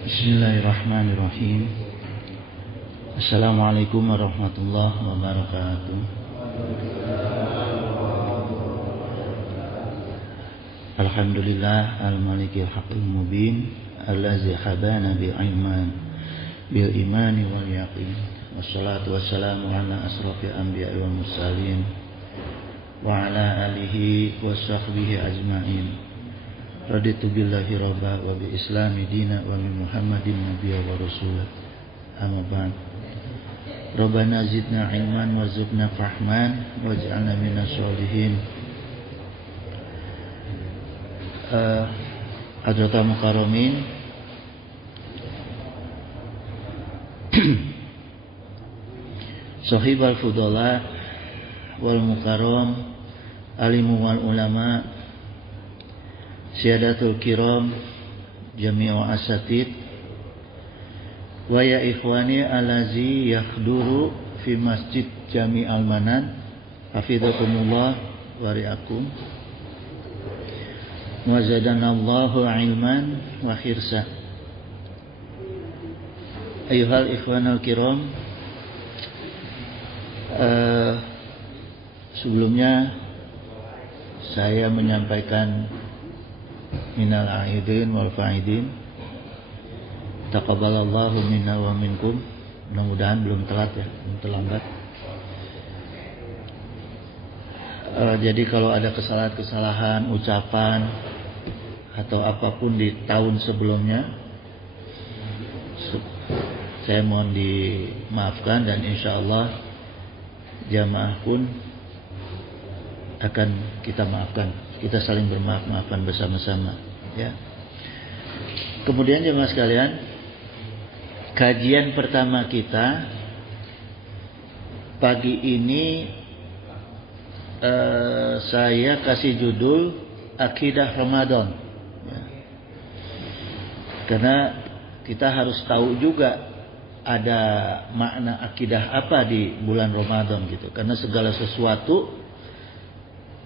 Bismillahirrahmanirrahim. Assalamualaikum warahmatullahi wabarakatuh. Alhamdulillah al-malikil haqqil mubin allazi habana bil imani wal yaqin. Wassalatu wassalamu ala asrafil anbiya'i wal mursalin wa ala alihi wa sahbihi ajma'in. Raditu billahi rabba wa bi islami dina wa min muhammadin nabiyya wa rasulah. Amma ba'd. Rabbana zidna ilman wa zidna fahman waj'alna minas sholihin. Hadratul mukarramin, Sahibul fudala wal mukarram, alimu wal ulama, Siyadatul kiram, jami'u asatid, wa ya ikhwani alazi yakhduru fi masjid jami'al manan, hafidhakumullah wa ri'akum, wa zadanallahu ilman wa khirsa. Ayuhal ikhwanal kiram, sebelumnya saya menyampaikan minal aidin wal faidin, taqabbalallahu minna wa minkum. Mudah-mudahan belum telat ya, belum terlambat. Jadi kalau ada kesalahan-kesalahan ucapan atau apapun di tahun sebelumnya, saya mohon dimaafkan, dan insyaallah jamaah pun akan kita maafkan. Kita saling bermaaf-maafan bersama-sama, ya. Kemudian jemaah sekalian, kajian pertama kita pagi ini saya kasih judul Akidah Ramadan, ya. Karena kita harus tahu juga ada makna akidah apa di bulan Ramadan gitu. Karena segala sesuatu,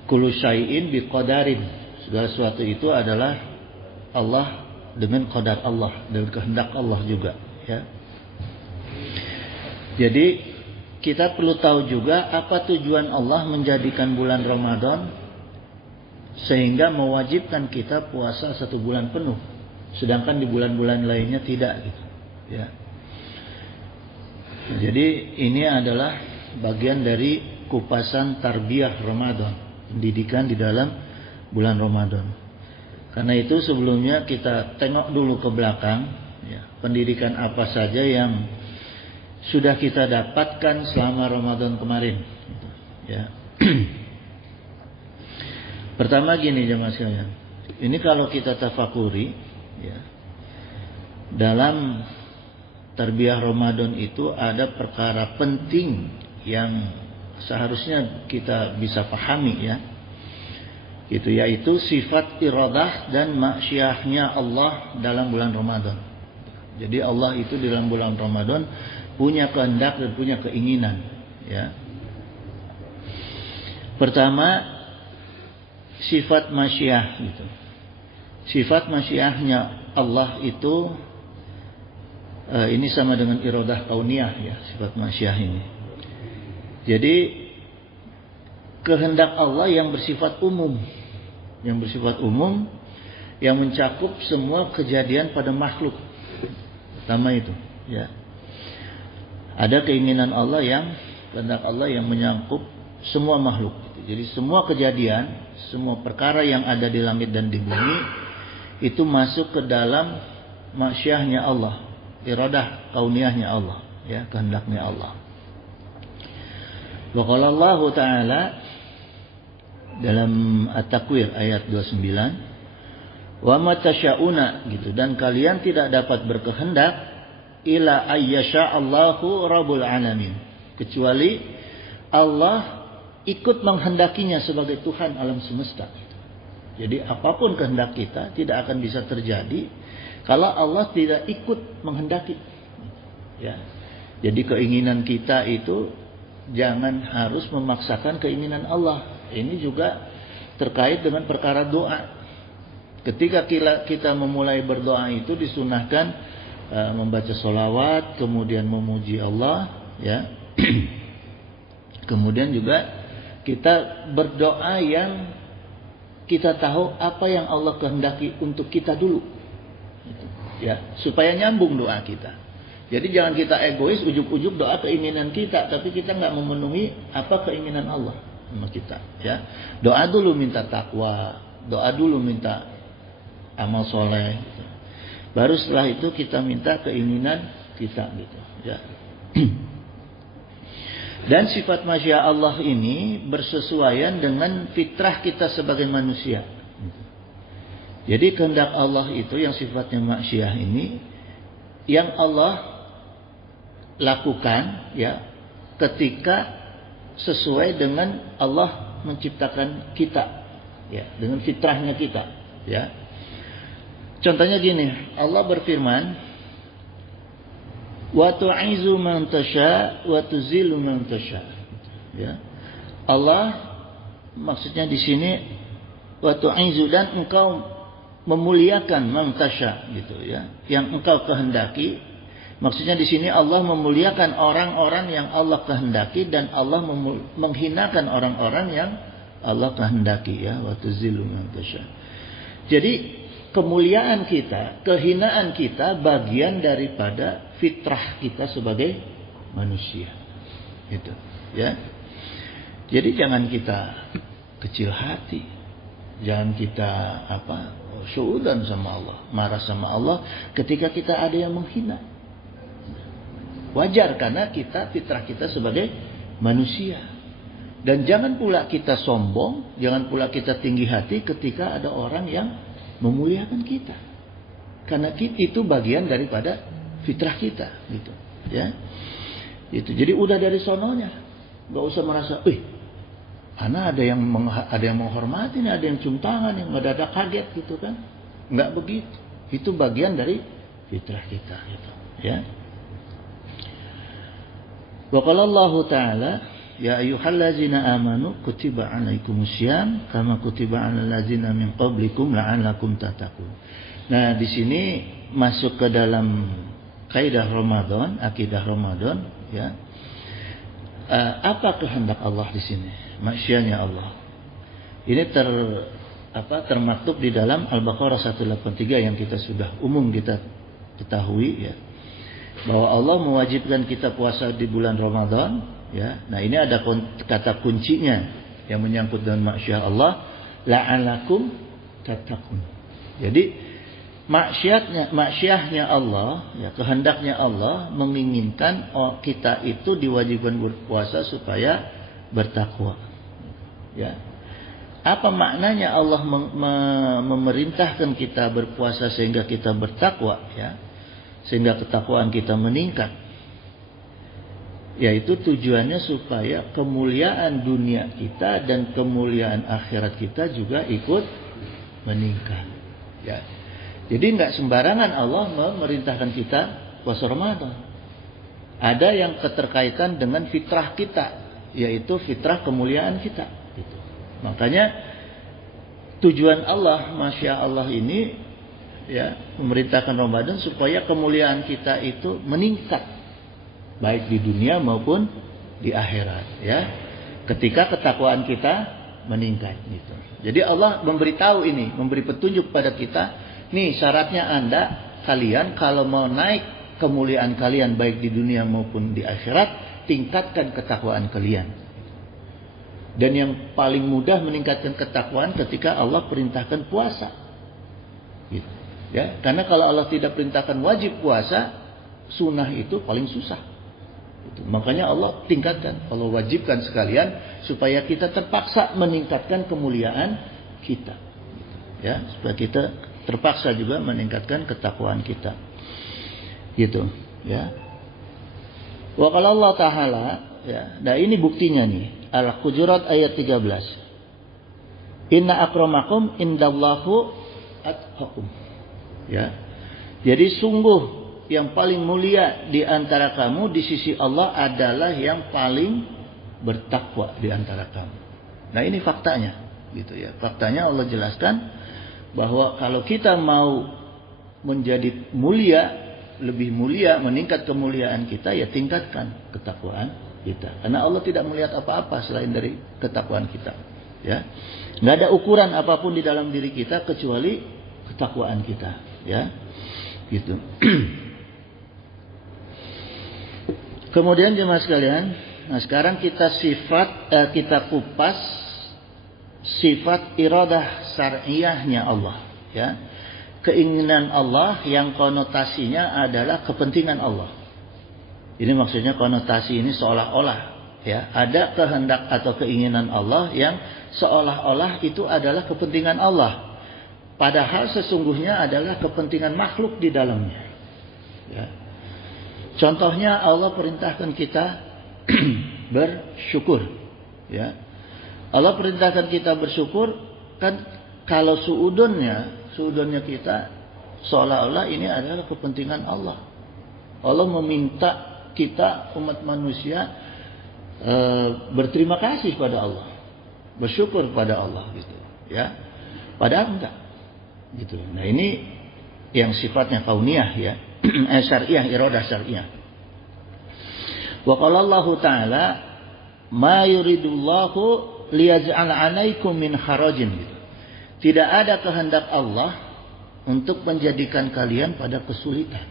kullu syai'in biqadarin, segala sesuatu itu adalah Allah dengan qadar Allah, dengan kehendak Allah juga, ya. Jadi kita perlu tahu juga apa tujuan Allah menjadikan bulan Ramadan sehingga mewajibkan kita puasa 1 bulan penuh, sedangkan di bulan-bulan lainnya tidak gitu, ya. Jadi ini adalah bagian dari kupasan tarbiyah Ramadan, pendidikan di dalam bulan Ramadan. Karena itu sebelumnya kita tengok dulu ke belakang, ya, pendidikan apa saja yang sudah kita dapatkan selama Ramadan kemarin, ya. Pertama gini jemaah sekalian, ini kalau kita tafakuri, ya, dalam tarbiyah Ramadan itu ada perkara penting yang seharusnya kita bisa pahami, ya. Itu yaitu sifat iradah dan maksyiahnya Allah dalam bulan Ramadan. Jadi Allah itu di dalam bulan Ramadan punya kehendak dan punya keinginan, ya. Pertama, sifat masyiah gitu. Sifat masyiahnya Allah itu ini sama dengan iradah kauniyah, ya, sifat masyiah ini. Jadi kehendak Allah yang bersifat umum, yang mencakup semua kejadian pada makhluk. Pertama itu, ya. Ada keinginan Allah kehendak Allah yang menyangkup semua makhluk. Jadi semua kejadian, semua perkara yang ada di langit dan di bumi itu masuk ke dalam masyiahnya Allah, iradah kauniyahnya Allah, ya, kehendaknya Allah. Wa qala Allah Ta'ala dalam At-Takwir ayat 29, wa ma tasyauna gitu, dan kalian tidak dapat berkehendak ila ayyasha Allahu rabbul alamin, kecuali Allah ikut menghendakinya sebagai Tuhan alam semesta. Jadi apapun kehendak kita tidak akan bisa terjadi kalau Allah tidak ikut menghendaki, ya. Jadi keinginan kita itu jangan harus memaksakan keinginan Allah. Ini juga terkait dengan perkara doa. Ketika kita memulai berdoa itu disunahkan membaca sholawat, kemudian memuji Allah, ya. Kemudian juga kita berdoa yang kita tahu apa yang Allah kehendaki untuk kita dulu, ya, supaya nyambung doa kita. Jadi jangan kita egois, ujuk-ujuk doa keinginan kita, tapi kita nggak memenuhi apa keinginan Allah sama kita, ya. Doa dulu minta takwa, doa dulu minta amal soleh, gitu. Baru setelah itu kita minta keinginan kita, gitu, ya. Dan sifat masya Allah ini bersesuaian dengan fitrah kita sebagai manusia. Jadi kehendak Allah itu yang sifatnya maksyiah ini, yang Allah lakukan, ya, ketika sesuai dengan Allah menciptakan kita, ya, dengan fitrahnya kita, ya. Contohnya gini, Allah berfirman, wa tu'izu man tasha wa tuzilu man tasha, ya. Allah maksudnya di sini wa tu'izu, dan engkau memuliakan man tasha, gitu, ya, yang engkau kehendaki. Maksudnya di sini Allah memuliakan orang-orang yang Allah kehendaki, dan Allah menghinakan orang-orang yang Allah kehendaki, ya, wa tuzilu man tasha. Jadi kemuliaan kita, kehinaan kita bagian daripada fitrah kita sebagai manusia. Gitu, ya. Jadi jangan kita kecil hati. Jangan kita suudzon sama Allah, marah sama Allah ketika kita ada yang menghina. Wajar karena kita fitrah kita sebagai manusia. Dan jangan pula kita sombong, jangan pula kita tinggi hati ketika ada orang yang memuliakan kita, karena itu bagian daripada fitrah kita, gitu, ya. Itu jadi udah dari sononya, nggak usah merasa, karena ada yang menghormati, ada yang cium tangan, yang mendadak kaget, gitu kan? Nggak begitu. Itu bagian dari fitrah kita, gitu, ya. Wa qala Allah Ta'ala, ya ayyuhallazina amanu kutiba alaikumussyam kama kutiba alal ladzina min qablikum la'allakum tattaqun. Nah, di sini masuk ke dalam kaidah Ramadan, akidah Ramadan, ya. Apa kehendak Allah di sini? Maksyiahnya Allah. Ini termaktub di dalam Al-Baqarah 183 yang kita sudah umum kita ketahui, ya. Bahwa Allah mewajibkan kita puasa di bulan Ramadan, ya. Nah, ini ada kata kuncinya yang menyangkut dengan maksyiah Allah, la'allakum tattaqun. Jadi maksyiahnya Allah, ya, kehendaknya Allah menginginkan kita itu diwajibkan berpuasa supaya bertakwa, ya. Apa maknanya Allah memerintahkan kita berpuasa sehingga kita bertakwa, ya, sehingga ketakwaan kita meningkat? Yaitu tujuannya supaya kemuliaan dunia kita dan kemuliaan akhirat kita juga ikut meningkat, ya. Jadi nggak sembarangan Allah memerintahkan kita puasa Ramadan. Ada yang keterkaitan dengan fitrah kita, yaitu fitrah kemuliaan kita, gitu. Makanya tujuan Allah, masya Allah ini, ya, memerintahkan Ramadan supaya kemuliaan kita itu meningkat, baik di dunia maupun di akhirat, ya. Ketika ketakwaan kita meningkat, gitu. Jadi Allah memberitahu ini, memberi petunjuk pada kita. Nih syaratnya kalian kalau mau naik kemuliaan kalian baik di dunia maupun di akhirat, tingkatkan ketakwaan kalian. Dan yang paling mudah meningkatkan ketakwaan ketika Allah perintahkan puasa, gitu, ya. Karena kalau Allah tidak perintahkan wajib puasa, sunnah itu paling susah, gitu. Makanya Allah tingkatkan, Allah wajibkan sekalian supaya kita terpaksa meningkatkan kemuliaan kita, gitu, ya, supaya kita terpaksa juga meningkatkan ketakwaan kita, gitu, ya. Wa qala Allah Ta'ala, ya. Nah, ini buktinya nih, Al-Hujurat ayat 13. Inna akramakum indallahu atqakum, ya. Jadi sungguh yang paling mulia di antara kamu di sisi Allah adalah yang paling bertakwa di antara kamu. Nah, ini faktanya, gitu, ya. Faktanya Allah jelaskan bahwa kalau kita mau menjadi mulia, lebih mulia, meningkat kemuliaan kita, ya tingkatkan ketakwaan kita. Karena Allah tidak melihat apa-apa selain dari ketakwaan kita. Ya, nggak ada ukuran apapun di dalam diri kita kecuali ketakwaan kita. Ya, gitu. Kemudian jemaah sekalian, nah sekarang kita kita kupas sifat iradah syar'iyahnya Allah. Ya, keinginan Allah yang konotasinya adalah kepentingan Allah. Ini maksudnya konotasi ini seolah-olah ya ada kehendak atau keinginan Allah yang seolah-olah itu adalah kepentingan Allah. Padahal sesungguhnya adalah kepentingan makhluk di dalamnya. Ya. Contohnya Allah perintahkan kita bersyukur. Ya. Allah perintahkan kita bersyukur kan kalau suudonnya kita seolah-olah ini adalah kepentingan Allah. Allah meminta kita umat manusia berterima kasih pada Allah, bersyukur pada Allah gitu. Ya, padahal enggak. Gitu. Nah ini yang sifatnya kauniyah ya, syariah, iradah syariah. Wa qala Allah Ta'ala ma yuridullahu liyaj'ala 'alaikum min harajin gitu. Tidak ada kehendak Allah untuk menjadikan kalian pada kesulitan.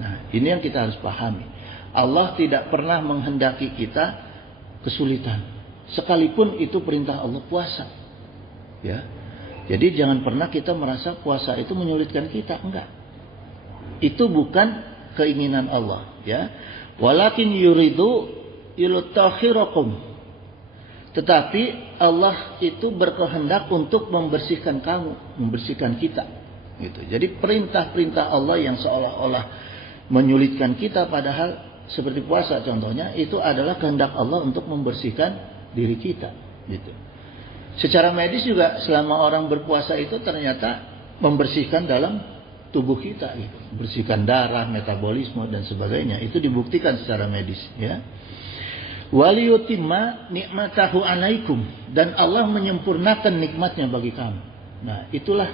Nah, ini yang kita harus pahami. Allah tidak pernah menghendaki kita kesulitan. Sekalipun itu perintah Allah puasa. Ya. Jadi jangan pernah kita merasa puasa itu menyulitkan kita, enggak. Itu bukan keinginan Allah, ya. Walakin yuridu yultakhirakum. Tetapi Allah itu berkehendak untuk membersihkan kamu, membersihkan kita. Gitu. Jadi perintah-perintah Allah yang seolah-olah menyulitkan kita, padahal seperti puasa contohnya, itu adalah kehendak Allah untuk membersihkan diri kita. Gitu. Secara medis juga selama orang berpuasa itu ternyata membersihkan dalam tubuh kita. Gitu. Bersihkan darah, metabolisme dan sebagainya. Itu dibuktikan secara medis. Ya. Waliyutimma nikmatahu alaikum, dan Allah menyempurnakan nikmatnya bagi kamu. Nah, itulah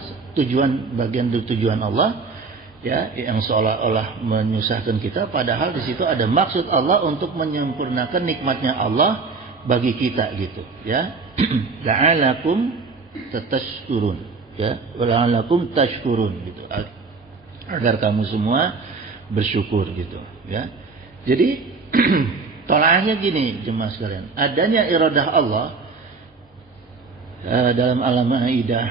bagian dari tujuan Allah ya, yang seolah-olah menyusahkan kita, padahal di situ ada maksud Allah untuk menyempurnakan nikmatnya Allah bagi kita gitu ya. La'alakum tashkurun ya, la'alakum tashkurun gitu, agar kamu semua bersyukur gitu ya. Jadi tolaknya gini jemaah sekalian, adanya iradah Allah dalam Al-Maidah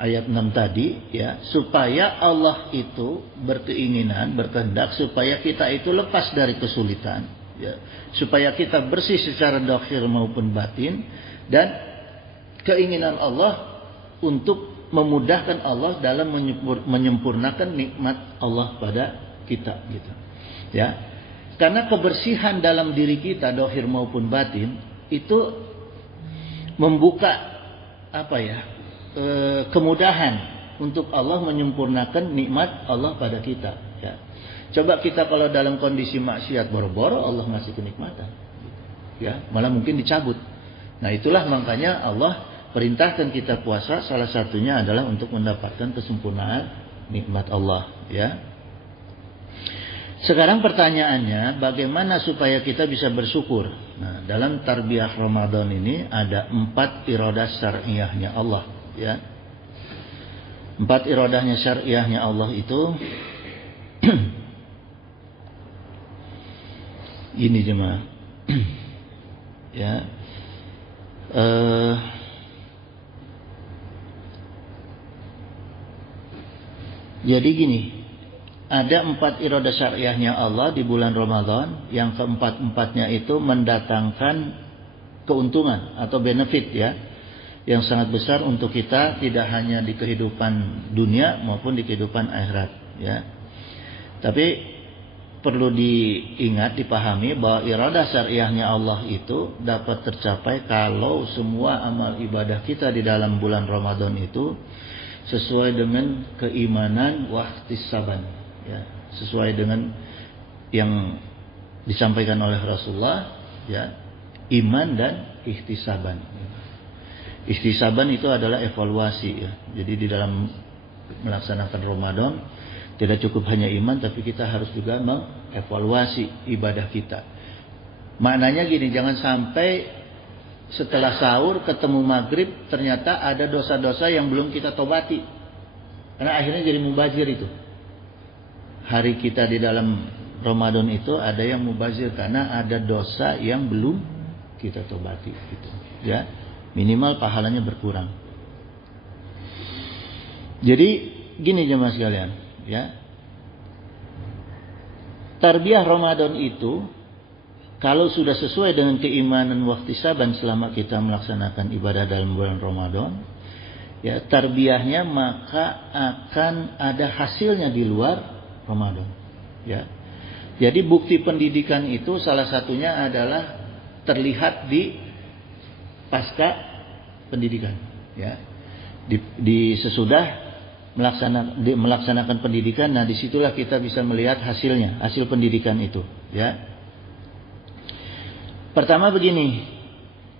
ayat 6 tadi ya, supaya Allah itu berkeinginan, berkehendak supaya kita itu lepas dari kesulitan ya, supaya kita bersih secara zahir maupun batin, dan keinginan Allah untuk memudahkan Allah dalam menyempurnakan nikmat Allah pada kita gitu ya. Karena kebersihan dalam diri kita, dohir maupun batin, itu membuka kemudahan untuk Allah menyempurnakan nikmat Allah pada kita. Ya. Coba kita kalau dalam kondisi maksiat boro-boro Allah ngasih kenikmatan, ya malah mungkin dicabut. Nah itulah makanya Allah perintahkan kita puasa, salah satunya adalah untuk mendapatkan kesempurnaan nikmat Allah. Ya. Sekarang pertanyaannya, bagaimana supaya kita bisa bersyukur? Nah, dalam tarbiyah Ramadan ini ada 4 iradah syar'iyahnya Allah, ya. 4 iradahnya syar'iyahnya Allah itu ini jemaah. Ya. Jadi gini, ada 4 iradah syariahnya Allah di bulan Ramadan, yang keempat-empatnya itu mendatangkan keuntungan atau benefit ya, yang sangat besar untuk kita, tidak hanya di kehidupan dunia maupun di kehidupan akhirat ya. Tapi perlu diingat, dipahami bahwa iradah syariahnya Allah itu dapat tercapai kalau semua amal ibadah kita di dalam bulan Ramadan itu sesuai dengan keimanan wahtisaban. Ya, sesuai dengan yang disampaikan oleh Rasulullah ya, iman dan ihtisaban. Ihtisaban itu adalah evaluasi ya. Jadi di dalam melaksanakan Ramadan tidak cukup hanya iman, tapi kita harus juga mengevaluasi ibadah kita. Maknanya gini, jangan sampai setelah sahur ketemu maghrib ternyata ada dosa-dosa yang belum kita tobati, karena akhirnya jadi mubazir. Itu hari kita di dalam Ramadan itu ada yang mubazir karena ada dosa yang belum kita tobati, gitu ya, minimal pahalanya berkurang. Jadi gini jemaah sekalian, ya, tarbiyah Ramadan itu kalau sudah sesuai dengan keimanan wahtisaban selama kita melaksanakan ibadah dalam bulan Ramadan, ya, tarbiyahnya maka akan ada hasilnya di luar Ramadan, ya. Jadi bukti pendidikan itu salah satunya adalah terlihat di pasca pendidikan, ya. Di sesudah melaksanakan pendidikan, nah disitulah kita bisa melihat hasilnya, hasil pendidikan itu, ya. Pertama begini,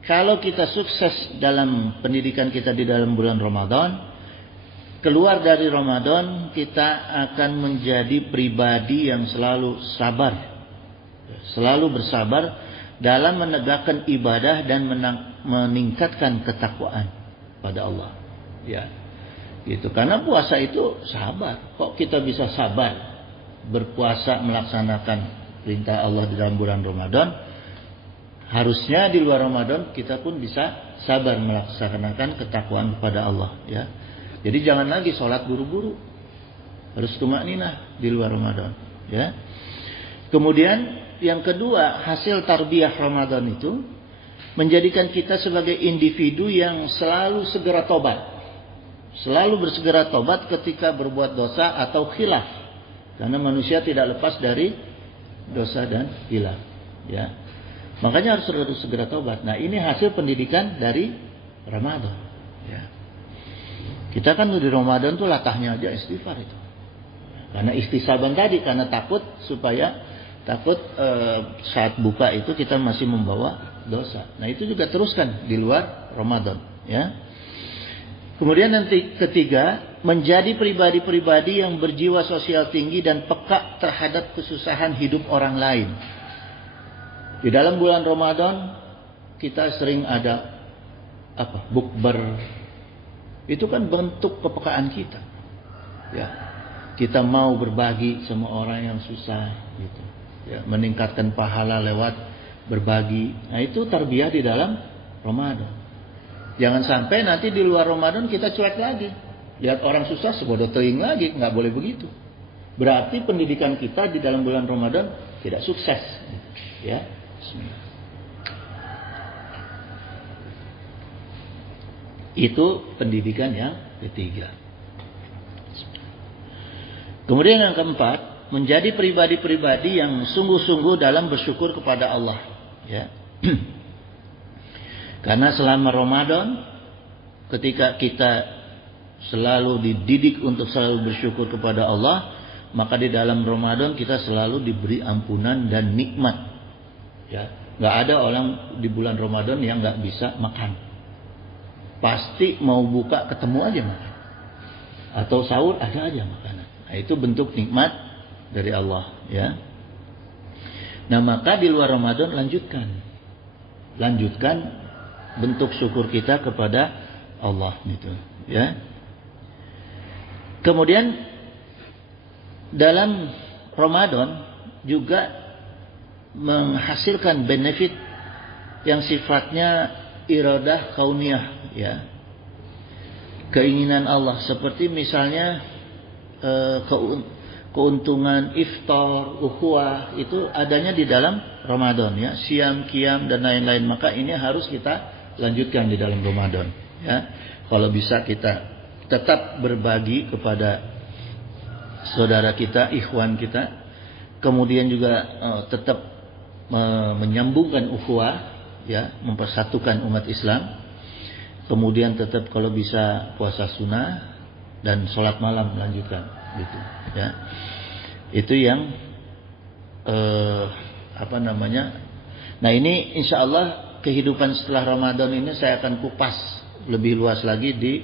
kalau kita sukses dalam pendidikan kita di dalam bulan Ramadan, keluar dari Ramadan kita akan menjadi pribadi yang selalu sabar, selalu bersabar dalam menegakkan ibadah dan meningkatkan ketakwaan pada Allah, ya. Gitu. Karena puasa itu sabar. Kok kita bisa sabar berpuasa melaksanakan perintah Allah di dalam bulan Ramadan? Harusnya di luar Ramadan kita pun bisa sabar melaksanakan ketakwaan kepada Allah, ya. Jadi jangan lagi sholat buru-buru, harus tumakninah di luar Ramadan, ya. Kemudian yang kedua, hasil tarbiyah Ramadan itu menjadikan kita sebagai individu yang selalu segera tobat. Selalu bersegera tobat ketika berbuat dosa atau khilaf. Karena manusia tidak lepas dari dosa dan khilaf, ya. Makanya harus segera tobat. Nah, ini hasil pendidikan dari Ramadan, ya. Kita kan di Ramadan tuh latahnya aja istighfar itu. Karena istisaban tadi, karena takut saat buka itu kita masih membawa dosa. Nah, itu juga teruskan di luar Ramadan, ya. Kemudian nanti ketiga, menjadi pribadi-pribadi yang berjiwa sosial tinggi dan peka terhadap kesusahan hidup orang lain. Di dalam bulan Ramadan kita sering ada bukber. Itu kan bentuk kepekaan kita, ya. Kita mau berbagi sama orang yang susah, gitu, ya, meningkatkan pahala lewat berbagi. Nah, itu tarbiyah di dalam Ramadan. Jangan sampai nanti di luar Ramadan kita cuek lagi. Lihat orang susah sebodoh teing lagi. Nggak boleh begitu. Berarti pendidikan kita di dalam bulan Ramadan tidak sukses, ya. Bismillah. Itu pendidikan yang ketiga. Kemudian yang keempat, menjadi pribadi-pribadi yang sungguh-sungguh dalam bersyukur kepada Allah, ya. Karena selama Ramadan ketika kita selalu dididik untuk selalu bersyukur kepada Allah, maka di dalam Ramadan kita selalu diberi ampunan dan nikmat, ya. Nggak ada orang di bulan Ramadan yang nggak bisa makan. Pasti mau buka ketemu aja makan, atau sahur ada aja makanan. Nah, itu bentuk nikmat dari Allah, ya. Nah, maka di luar Ramadan lanjutkan bentuk syukur kita kepada Allah, gitu, ya. Kemudian dalam Ramadan juga menghasilkan benefit yang sifatnya iradah kauniyah, ya. Keinginan Allah, seperti misalnya keuntungan iftar, ukhuwah, itu adanya di dalam Ramadan, ya. Siam, qiyam dan lain-lain. Maka ini harus kita lanjutkan di dalam Ramadan, ya. Kalau bisa kita tetap berbagi kepada saudara kita, ikhwan kita. Kemudian juga tetap menyambungkan ukhuwah, ya, mempersatukan umat Islam. Kemudian tetap kalau bisa puasa sunnah dan sholat malam lanjutkan, gitu, ya. Itu yang Nah, ini insya Allah kehidupan setelah Ramadan ini saya akan kupas lebih luas lagi di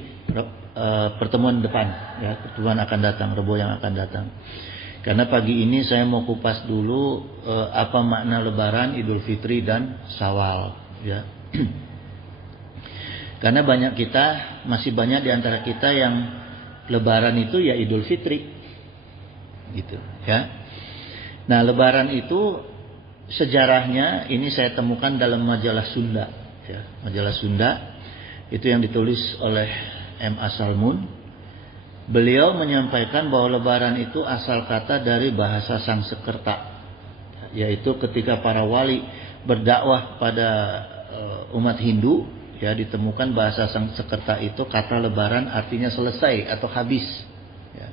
pertemuan depan, ya, pertemuan akan datang, Rebo yang akan datang. Karena pagi ini saya mau kupas dulu apa makna Lebaran, Idul Fitri dan Syawal, ya. Karena masih banyak di antara kita yang Lebaran itu ya Idul Fitri, gitu, ya. Nah, Lebaran itu sejarahnya ini saya temukan dalam majalah Sunda, ya, majalah Sunda itu yang ditulis oleh M. A. Salmun. Beliau menyampaikan bahwa Lebaran itu asal kata dari bahasa Sangsekerta, yaitu ketika para wali berdakwah pada umat Hindu, ya, ditemukan bahasa Sangsekerta itu kata Lebaran artinya selesai atau habis, ya.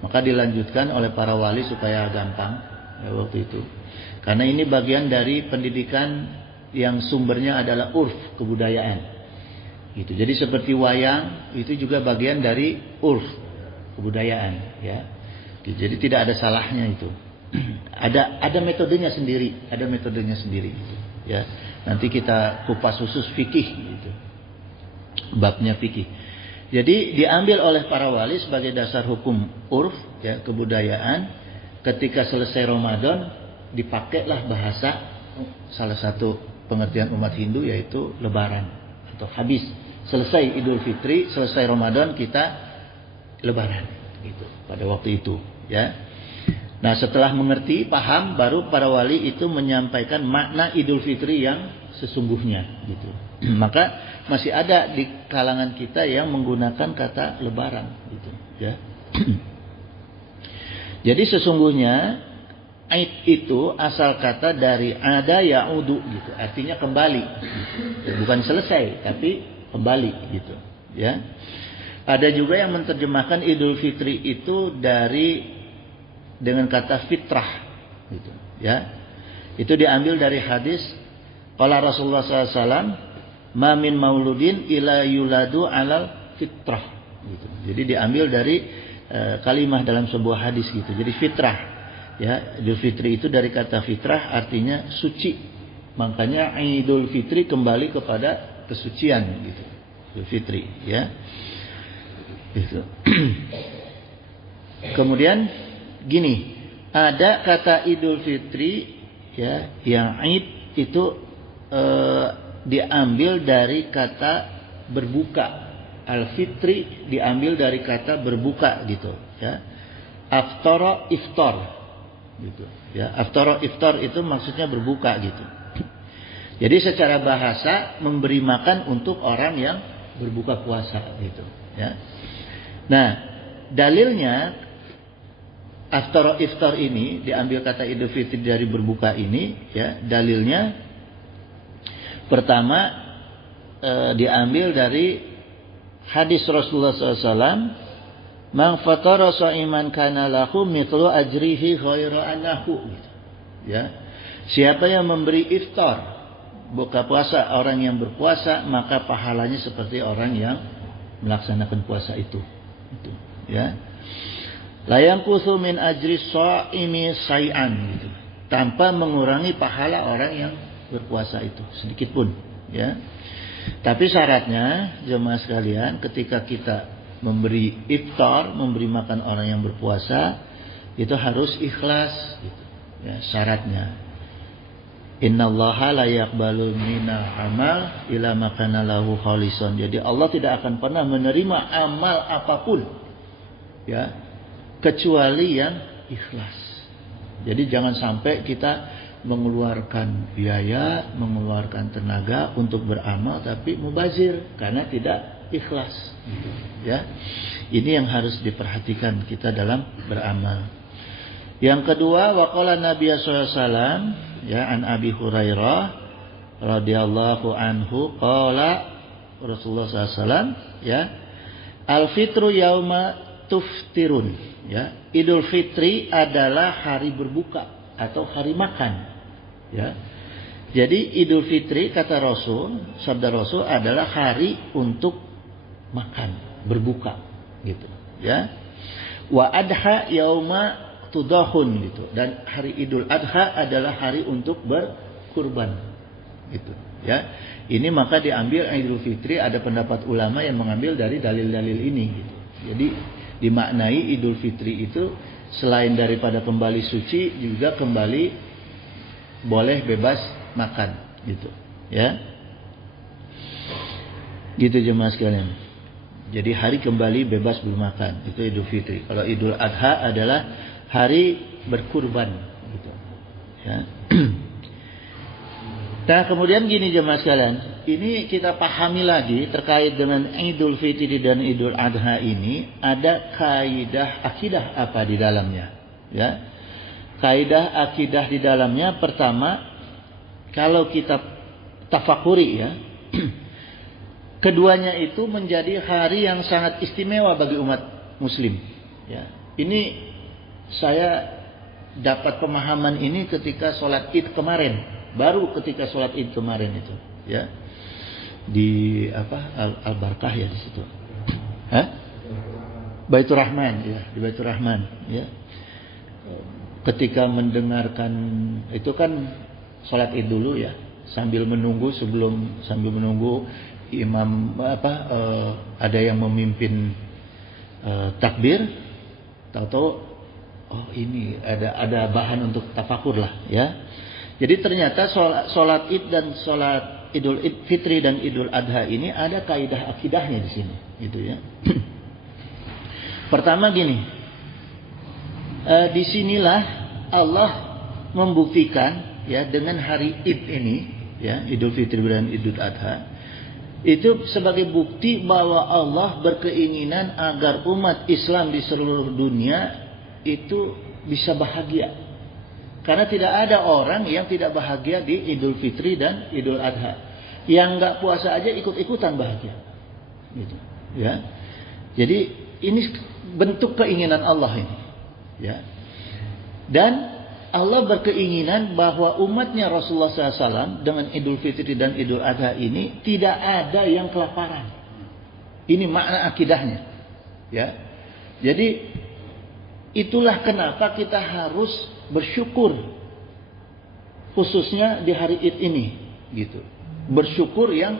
Maka dilanjutkan oleh para wali supaya gampang, ya, waktu itu. Karena ini bagian dari pendidikan yang sumbernya adalah urf, kebudayaan. Gitu. Jadi seperti wayang itu juga bagian dari urf, kebudayaan, ya. Gitu. Jadi tidak ada salahnya itu. ada metodenya sendiri, gitu, ya. Nanti kita kupas khusus fikih, gitu. Babnya fikih. Jadi diambil oleh para wali sebagai dasar hukum urf, ya, kebudayaan. Ketika selesai Ramadan dipakailah bahasa salah satu pengertian umat Hindu yaitu Lebaran atau habis. Selesai Idul Fitri, selesai Ramadan, kita Lebaran, gitu, pada waktu itu, ya. Nah, setelah mengerti, paham, baru para wali itu menyampaikan makna Idul Fitri yang sesungguhnya, gitu. Maka masih ada di kalangan kita yang menggunakan kata Lebaran, gitu, ya. Jadi sesungguhnya Aid itu asal kata dari ada ya'udu, gitu, artinya kembali, gitu. Bukan selesai, tapi kembali, gitu, ya. Ada juga yang menerjemahkan Idul Fitri itu dengan kata fitrah, gitu, ya. Itu diambil dari hadis qala Rasulullah SAW, ma min mauludin ila yuladu alal fitrah, gitu. Jadi diambil dari kalimah dalam sebuah hadis, gitu. Jadi fitrah, ya, Idul Fitri itu dari kata fitrah artinya suci. Makanya Idul Fitri kembali kepada kesucian, gitu, Idul Fitri, ya. Gitu. Kemudian gini, ada kata Idul Fitri, ya, yang Id itu diambil dari kata berbuka. Al-Fitri diambil dari kata berbuka, gitu, ya. Aftara iftar, gitu, ya. Aftara iftar itu maksudnya berbuka, gitu. Jadi secara bahasa memberi makan untuk orang yang berbuka puasa, gitu, ya. Nah, dalilnya aftara iftar ini diambil kata Idul Fitri dari berbuka ini, ya. Dalilnya pertama diambil dari hadis Rasulullah SAW, man fatara sha'iman kana lahu mithlu ajrihi ghaira annahu, gitu, ya. Siapa yang memberi iftar, buka puasa orang yang berpuasa, maka pahalanya seperti orang yang melaksanakan puasa itu, ya. La yanqusu min ajri shaimi syai'an, gitu, tanpa mengurangi pahala orang yang berpuasa itu sedikit pun, ya. Tapi syaratnya jemaah sekalian, ketika kita memberi iftar, memberi makan orang yang berpuasa, itu harus ikhlas, gitu, ya, syaratnya. Innallaha la yaqbalu minal amal ila ma kana lahu khalisan. Jadi Allah tidak akan pernah menerima amal apapun, ya, kecuali yang ikhlas. Jadi jangan sampai kita mengeluarkan biaya, mengeluarkan tenaga untuk beramal tapi mubazir karena tidak ikhlas, ya. Ini yang harus diperhatikan kita dalam beramal. Yang kedua, waqala Nabi sallallahu alaihi wasallam, ya, an Abi Hurairah radhiyallahu anhu qala Rasulullah SAW, ya, al-fitru yauma tuftirun, ya. Idul Fitri adalah hari berbuka atau hari makan, ya. Jadi Idul Fitri kata Rasul, sabda Rasul adalah hari untuk makan, berbuka, gitu, ya. Wa adha yauma tudahun, gitu, dan hari Idul Adha adalah hari untuk berkurban, gitu, Ya. Ini maka diambil Idul Fitri, ada pendapat ulama yang mengambil dari dalil-dalil ini gitu. Jadi dimaknai Idul Fitri itu selain daripada kembali suci juga kembali boleh bebas makan gitu. Ya. Gitu jemaah sekalian. Jadi hari kembali bebas bermakan, itu Idul Fitri. Kalau Idul Adha adalah hari berkurban gitu. Ya. Nah, kemudian gini jemaah sekalian, ini kita pahami lagi terkait dengan Idul Fitri dan Idul Adha ini, ada kaidah akidah apa di dalamnya? Ya. Kaidah akidah di dalamnya pertama, kalau kita tafakuri ya, keduanya itu menjadi hari yang sangat istimewa bagi umat muslim. Ya. Ini saya dapat pemahaman ini ketika sholat Id kemarin. Baru ketika sholat Id kemarin itu, ya, di apa Al-Barkah ya di situ, Baitur Rahman, ya, di Baitur Rahman, ya. Ketika mendengarkan itu kan sholat Id dulu ya, sambil menunggu imam ada yang memimpin takbir, tahu-tahu oh ini ada bahan untuk tafakur lah, ya. Jadi ternyata sholat Id dan sholat Idul Fitri dan Idul Adha ini ada kaidah akidahnya di sini, gitu ya. Pertama gini, disinilah Allah membuktikan ya dengan hari Id ini, ya Idul Fitri dan Idul Adha, itu sebagai bukti bahwa Allah berkeinginan agar umat Islam di seluruh dunia itu bisa bahagia. Karena tidak ada orang yang tidak bahagia di Idul Fitri dan Idul Adha. Yang nggak puasa aja ikut-ikutan bahagia, gitu, ya. Jadi ini bentuk keinginan Allah ini, ya. Dan Allah berkeinginan bahwa umatnya Rasulullah SAW dengan Idul Fitri dan Idul Adha ini tidak ada yang kelaparan. Ini makna akidahnya, ya. Jadi itulah kenapa kita harus bersyukur khususnya di hari Id ini, gitu. Bersyukur yang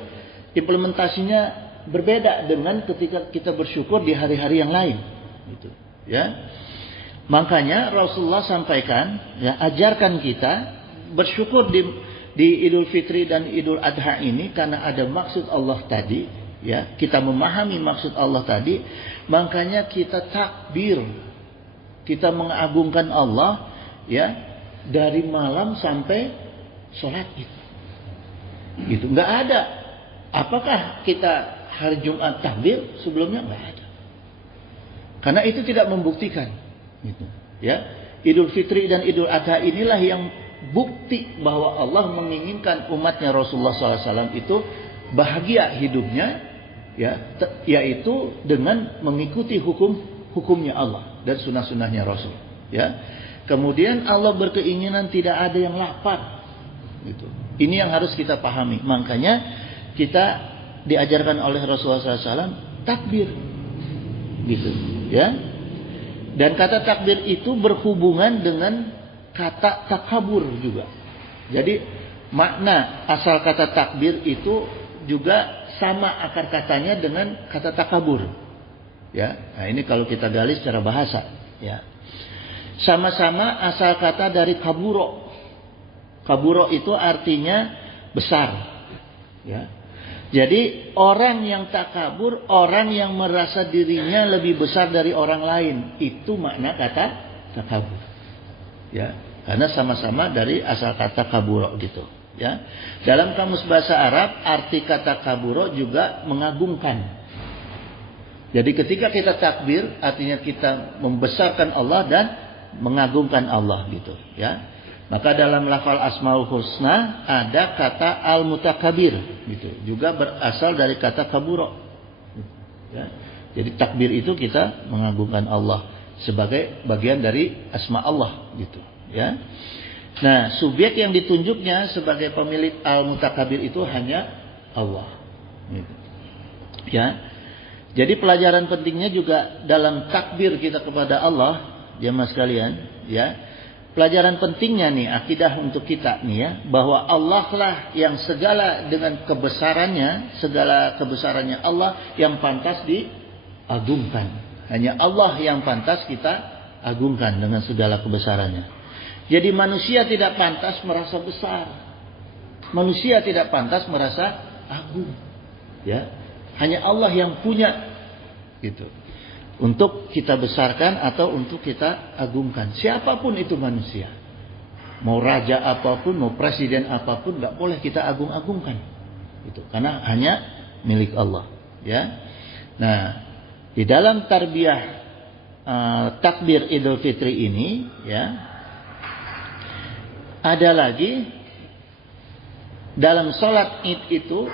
implementasinya berbeda dengan ketika kita bersyukur di hari-hari yang lain, gitu, ya. Makanya Rasulullah sampaikan, ya, ajarkan kita bersyukur di Idul Fitri dan Idul Adha ini karena ada maksud Allah tadi, ya. Kita memahami maksud Allah tadi, makanya kita takbir, kita mengagungkan Allah, ya, dari malam sampai sholat Id, gitu. Nggak ada. Apakah kita hari Jumat takbir sebelumnya? Nggak ada. Karena itu tidak membuktikan, gitu, ya. Idul Fitri dan Idul Adha inilah yang bukti bahwa Allah menginginkan umatnya Rasulullah SAW itu bahagia hidupnya, ya, yaitu dengan mengikuti hukumnya Allah dan sunnah-sunnahnya Rasul, ya. Kemudian Allah berkeinginan tidak ada yang lapar, gitu. Ini yang harus kita pahami. Makanya kita diajarkan oleh Rasulullah SAW takbir, gitu, ya. Dan kata takbir itu berhubungan dengan kata takabur juga. Jadi makna asal kata takbir itu juga sama akar katanya dengan kata takabur, ya. Nah ini kalau kita gali secara bahasa, ya. Sama-sama asal kata dari kaburo. Kaburo itu artinya besar, ya. Jadi orang yang takabur, orang yang merasa dirinya lebih besar dari orang lain, itu makna kata takabur, ya. Karena sama-sama dari asal kata kaburo, gitu, ya. Dalam kamus bahasa Arab arti kata kaburo juga mengagungkan. Jadi ketika kita takbir artinya kita membesarkan Allah dan mengagungkan Allah, gitu, ya. Maka dalam lafal Asmaul Husna ada kata al-mutakabir, gitu, juga berasal dari kata kaburo, ya. Jadi takbir itu kita mengagungkan Allah sebagai bagian dari asma Allah, gitu, ya. Nah, subjek yang ditunjuknya sebagai pemilik al-mutakabir itu hanya Allah, gitu, ya. Jadi pelajaran pentingnya juga dalam takbir kita kepada Allah, jemaah sekalian, ya, pelajaran pentingnya nih akidah untuk kita nih ya, bahwa Allah lah yang segala dengan segala kebesarannya Allah yang pantas diagungkan. Hanya Allah yang pantas kita agungkan dengan segala kebesarannya. Jadi manusia tidak pantas merasa besar. Manusia tidak pantas merasa agung. Ya, hanya Allah yang punya gitu. Untuk kita besarkan atau untuk kita agungkan. Siapapun itu manusia. Mau raja apapun, mau presiden apapun, gak boleh kita agung-agungkan. Gitu. Karena hanya milik Allah. Ya. Nah, di dalam tarbiyah takbir Idul Fitri ini, ya, ada lagi dalam sholat Id itu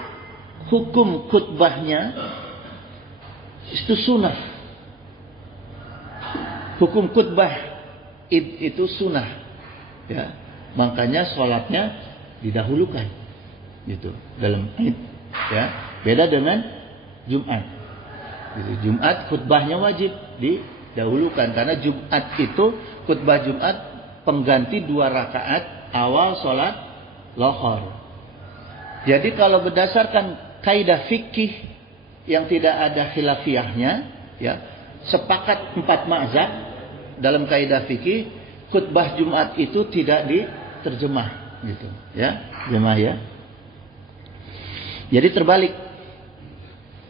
hukum khutbahnya itu sunnah. Hukum khutbah Id itu sunnah, ya. Makanya sholatnya didahulukan, gitu dalam Id, ya. Beda dengan Jumat. Gitu. Jumat khutbahnya wajib didahulukan karena Jumat itu khutbah Jumat pengganti 2 rakaat awal sholat lohor. Jadi kalau berdasarkan kaidah fikih yang tidak ada khilafiyahnya, ya, sepakat 4 mazhab dalam kaidah fikih, khutbah Jumat itu tidak diterjemah, gitu, ya, jemaah ya. Jadi terbalik.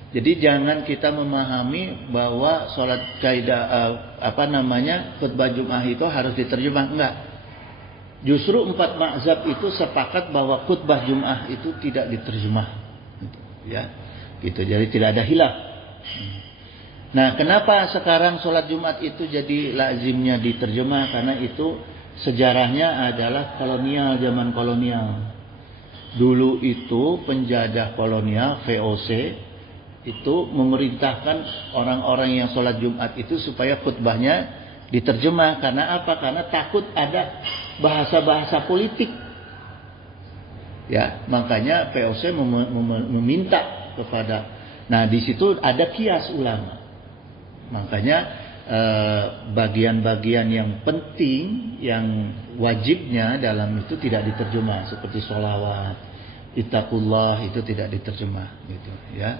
Jadi jangan kita memahami bahwa sholat kaidah khutbah Jumat itu harus diterjemah, enggak. Justru 4 mazhab itu sepakat bahwa khutbah Jumat itu tidak diterjemah, gitu, ya, gitu. Jadi tidak ada khilaf. Nah, kenapa sekarang sholat Jumat itu jadi lazimnya diterjemah? Karena itu sejarahnya adalah kolonial, zaman kolonial. Dulu itu penjajah kolonial VOC itu memerintahkan orang-orang yang sholat Jumat itu supaya khutbahnya diterjemah. Karena apa? Karena takut ada bahasa-bahasa politik. Ya, makanya VOC meminta kepada. Nah, di situ ada kias ulama. Makanya bagian-bagian yang penting, yang wajibnya dalam itu tidak diterjemah, seperti sholawat, ittaqullah itu tidak diterjemah, gitu, ya.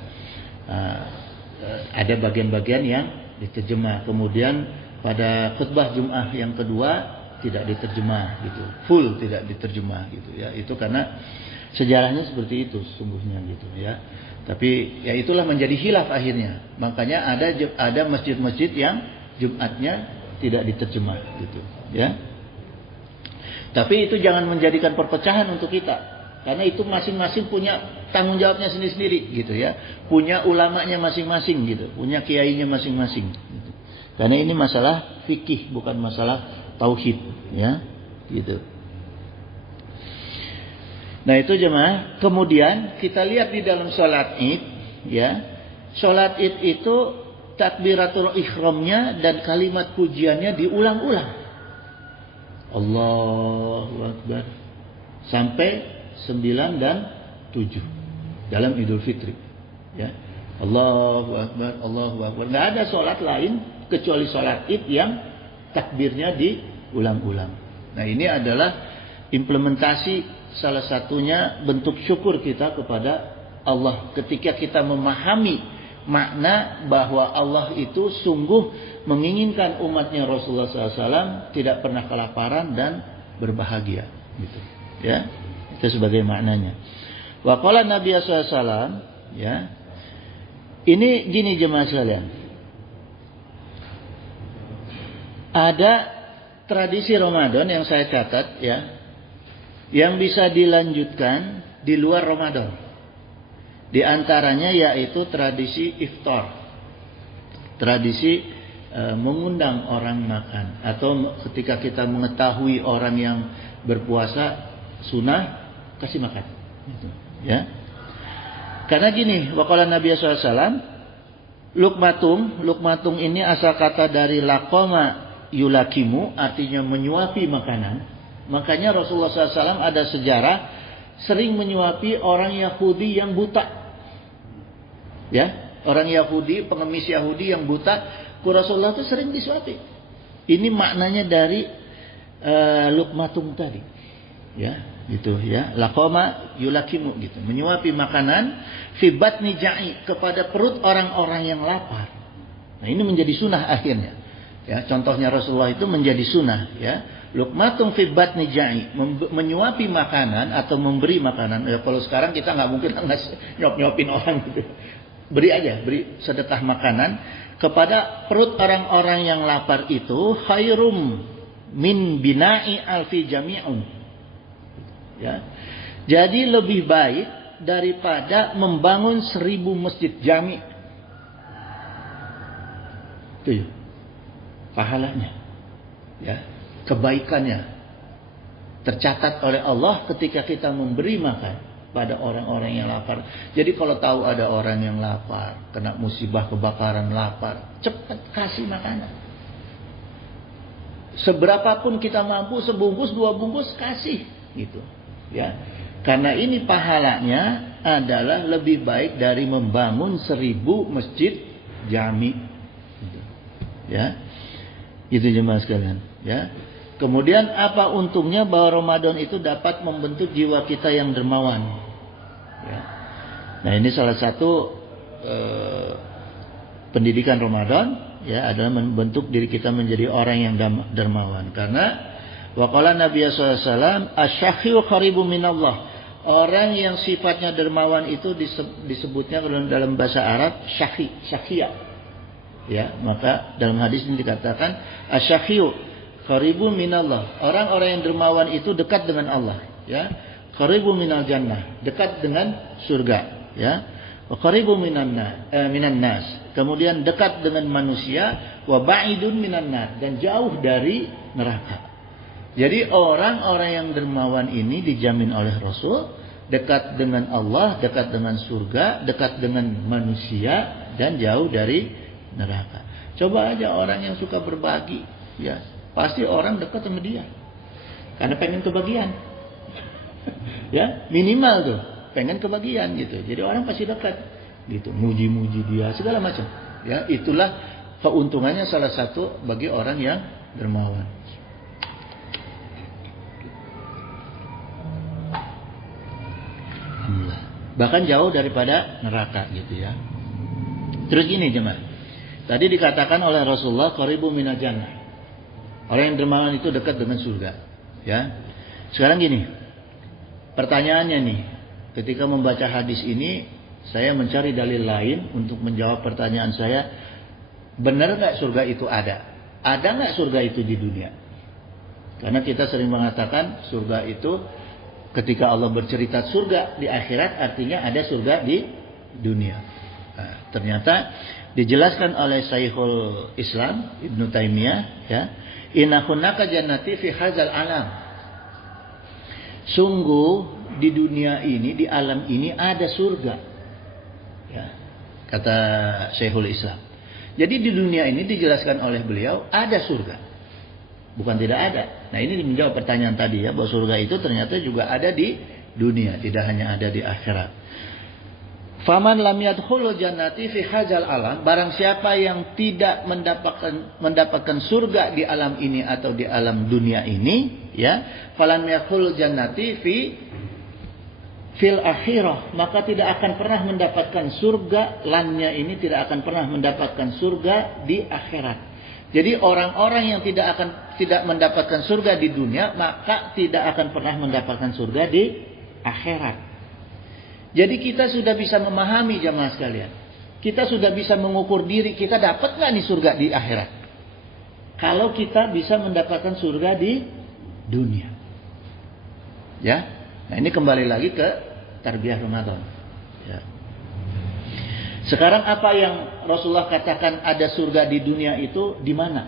Ada bagian-bagian yang diterjemah. Kemudian pada khutbah Jumat yang kedua tidak diterjemah, gitu, full tidak diterjemah, gitu, ya. Itu karena sejarahnya seperti itu sesungguhnya, gitu, ya. Tapi ya itulah menjadi khilaf akhirnya. Makanya ada masjid-masjid yang Jumatnya tidak diterjemah, gitu, ya. Tapi itu jangan menjadikan perpecahan untuk kita. Karena itu masing-masing punya tanggung jawabnya sendiri-sendiri, gitu, ya. Punya ulamanya masing-masing, gitu. Punya kiainya masing-masing, gitu. Karena ini masalah fikih, bukan masalah tauhid, ya, gitu. Nah, itu jemaah. Kemudian kita lihat di dalam sholat Id, ya. Sholat Id itu takbiratul ihramnya dan kalimat pujiannya diulang-ulang. Allahu Akbar. Sampai 9 dan 7 dalam Idul Fitri, ya. Allahu Akbar, Allahu Akbar. Nggak ada sholat lain kecuali sholat Id yang takbirnya diulang-ulang. Nah, ini adalah implementasi salah satunya bentuk syukur kita kepada Allah ketika kita memahami makna bahwa Allah itu sungguh menginginkan umatnya Rasulullah SAW tidak pernah kelaparan dan berbahagia, gitu, ya. Itu sebagai maknanya. Wa qala Nabi SAW, ya. Ini gini jemaah sekalian. Ada tradisi Ramadan yang saya catat, ya, yang bisa dilanjutkan di luar Ramadan. Di antaranya yaitu tradisi iftar. Tradisi mengundang orang makan. Atau ketika kita mengetahui orang yang berpuasa sunnah, kasih makan. Ya. Karena gini, waqala Nabi SAW, lukmatung ini asal kata dari lakoma yulakimu, artinya menyuapi makanan. Makanya Rasulullah SAW ada sejarah sering menyuapi orang Yahudi yang buta, ya, orang Yahudi, pengemis Yahudi yang buta, Rasulullah itu sering disuapi. Ini maknanya dari lukmatung tadi. Ya, gitu ya. Laqama yulakimu gitu, menyuapi makanan fi batni ja'i, kepada perut orang-orang yang lapar. Nah, ini menjadi sunnah akhirnya. Ya, contohnya Rasulullah itu menjadi sunnah, ya. Lukmatung fi batni ja'i, menyuapi makanan atau memberi makanan. Ya, kalau sekarang kita nggak mungkin nyop-nyopin orang gitu. Beri aja, beri sedekah makanan kepada perut orang-orang yang lapar itu khairum min bina'i alfi jami'un. Ya. Jadi lebih baik daripada membangun 1000 masjid jami. Itu ya. Pahalanya. Ya, kebaikannya tercatat oleh Allah ketika kita memberi makan pada orang-orang yang lapar. Jadi kalau tahu ada orang yang lapar, kena musibah kebakaran lapar, cepat kasih makanan. Seberapapun kita mampu, sebungkus, 2 bungkus kasih gitu. Ya. Karena ini pahalanya adalah lebih baik dari membangun 1000 masjid jami. Gitu. Ya. Itu jemaah sekalian, ya. Kemudian apa untungnya bahwa Ramadan itu dapat membentuk jiwa kita yang dermawan. Ya. Nah, ini salah satu pendidikan Ramadan, ya, adalah membentuk diri kita menjadi orang yang dermawan. Karena waqala Nabi sallallahu alaihi wasallam asyakhiyu qaribu minallah. Orang yang sifatnya dermawan itu disebutnya dalam bahasa Arab syakhiya. Ya, maka dalam hadis ini dikatakan asyakhiyu qaribu minallah. Orang-orang yang dermawan itu dekat dengan Allah, ya. Qaribu minal jannah, dekat dengan surga, ya. Wa qaribu minan nas. Kemudian dekat dengan manusia, wa ba'idun minan nar, dan jauh dari neraka. Jadi orang-orang yang dermawan ini dijamin oleh Rasul dekat dengan Allah, dekat dengan surga, dekat dengan manusia, dan jauh dari neraka. Coba aja orang yang suka berbagi, ya, pasti orang dekat sama dia karena pengen kebagian. Ya, minimal tuh pengen kebagian gitu. Jadi orang pasti dekat gitu, muji-muji dia segala macam. Ya, itulah keuntungannya salah satu bagi orang yang dermawan. Bahkan jauh daripada neraka gitu ya. Terus gini jemaah. Tadi dikatakan oleh Rasulullah qaribu minal jannah. Orang yang dermawan itu dekat dengan surga, ya. Sekarang gini. Pertanyaannya nih, ketika membaca hadis ini, saya mencari dalil lain untuk menjawab pertanyaan saya, benar enggak surga itu ada? Ada enggak surga itu di dunia? Karena kita sering mengatakan surga itu ketika Allah bercerita surga di akhirat, artinya ada surga di dunia. Nah, ternyata dijelaskan oleh Syekhul Islam Ibnu Taimiyah, ya, inna hunaka jannati fi hadzal alam. Sungguh di dunia ini, di alam ini ada surga. Ya, kata Syekhul Islam. Jadi di dunia ini dijelaskan oleh beliau ada surga. Bukan tidak ada. Nah, ini menjawab pertanyaan tadi ya, bahwa surga itu ternyata juga ada di dunia, tidak hanya ada di akhirat. Faman lam yadkhulul jannati fi hadzal alam, barang siapa yang tidak mendapatkan surga di alam ini atau di alam dunia ini, ya, falan yadkhulul jannati fil akhirah, maka tidak akan pernah mendapatkan surga, lannya ini tidak akan pernah mendapatkan surga di akhirat. Jadi orang-orang yang tidak mendapatkan surga di dunia, maka tidak akan pernah mendapatkan surga di akhirat. Jadi kita sudah bisa memahami jamaah sekalian. Kita sudah bisa mengukur diri kita dapat nggak nih surga di akhirat. Kalau kita bisa mendapatkan surga di dunia. Ya. Nah, ini kembali lagi ke tarbiyah Ramadan. Ya. Sekarang apa yang Rasulullah katakan ada surga di dunia itu di mana?